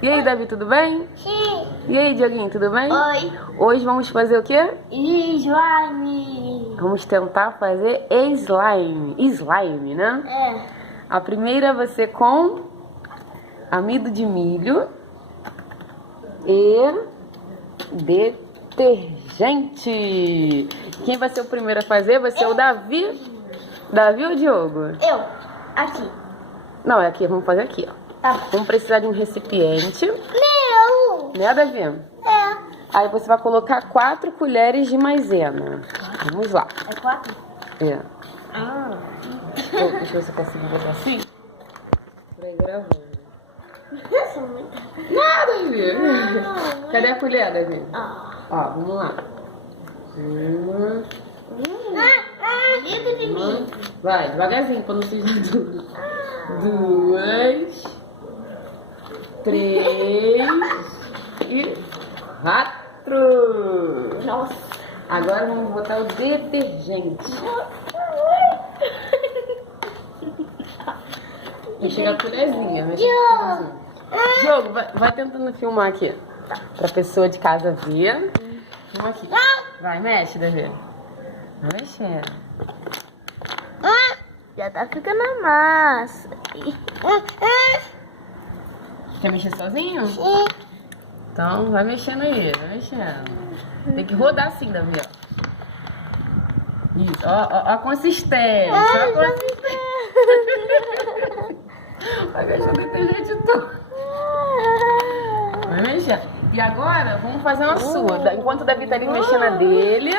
E aí, Davi, tudo bem? Sim. E aí, Dioguinho, tudo bem? Oi. Hoje vamos fazer o quê? Slime. Vamos tentar fazer slime. Slime, né? É. A primeira vai ser com amido de milho e detergente. Quem vai ser o primeiro a fazer vai ser o Davi. Davi ou Diogo? Eu. Aqui. Não, é aqui, vamos fazer aqui, ó. Tá. Vamos precisar de um recipiente. Meu. Né, Davi? É. Aí você vai colocar 4 colheres de maisena. Vamos lá. É 4? É. Ah. Deixa eu ver se eu consigo botar assim. Pra ir gravando. São muitas. Nada, Davi. Cadê a colher, Davi? Ah. Ó, vamos lá. Uma. Liga de mim. Vai, devagarzinho, pra não sujar tudo. 2, 3 e 4. Nossa. Agora vamos botar o detergente. Mexer a colherzinha. Diogo, vai tentando filmar aqui. Pra pessoa de casa ver. Filma aqui. Vai, mexe, Davi. Vai mexer. Já tá ficando a massa. Quer mexer sozinho? Sim. Então vai mexendo aí, vai mexendo. Tem que rodar assim, Davi, ó. Isso, ó a consistência. Ó a consistência. Vai mexer o detergente todo. Vai mexer. E agora, vamos fazer uma sua. Enquanto o Davi tá ali mexendo a dele.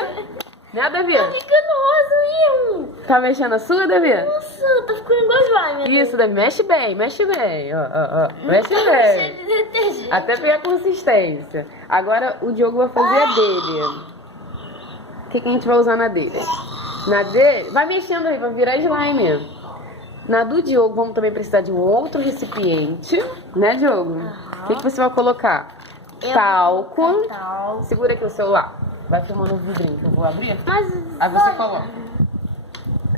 Né, Davi? Tá ficando rosa mesmo. Tá mexendo a sua, Davi? Nossa, tá ficando igual slime. Isso, Davi, mexe bem, mexe bem. Ó. Mexe Cheio bem. de detergente. Até pegar consistência. Agora o Diogo vai fazer a dele. O que a gente vai usar na dele? Na dele. Vai mexendo aí, vai virar slime. Na do Diogo, vamos também precisar de um outro recipiente. Né, Diogo? O que você vai colocar? Talco. Talco. Segura aqui o celular. Vai filmando o vidrinho que eu vou abrir. Mas... Aí você coloca.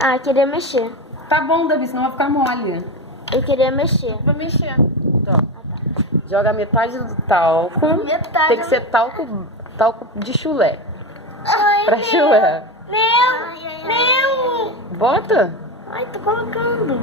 Ah, queria mexer. Tá bom, Davi, senão vai ficar mole. Eu queria mexer. Vai mexer. Então, joga metade do talco. Metade. Tem que ser talco de chulé. Ai, Pra chulé. Meu! Bota. Ai, tô colocando.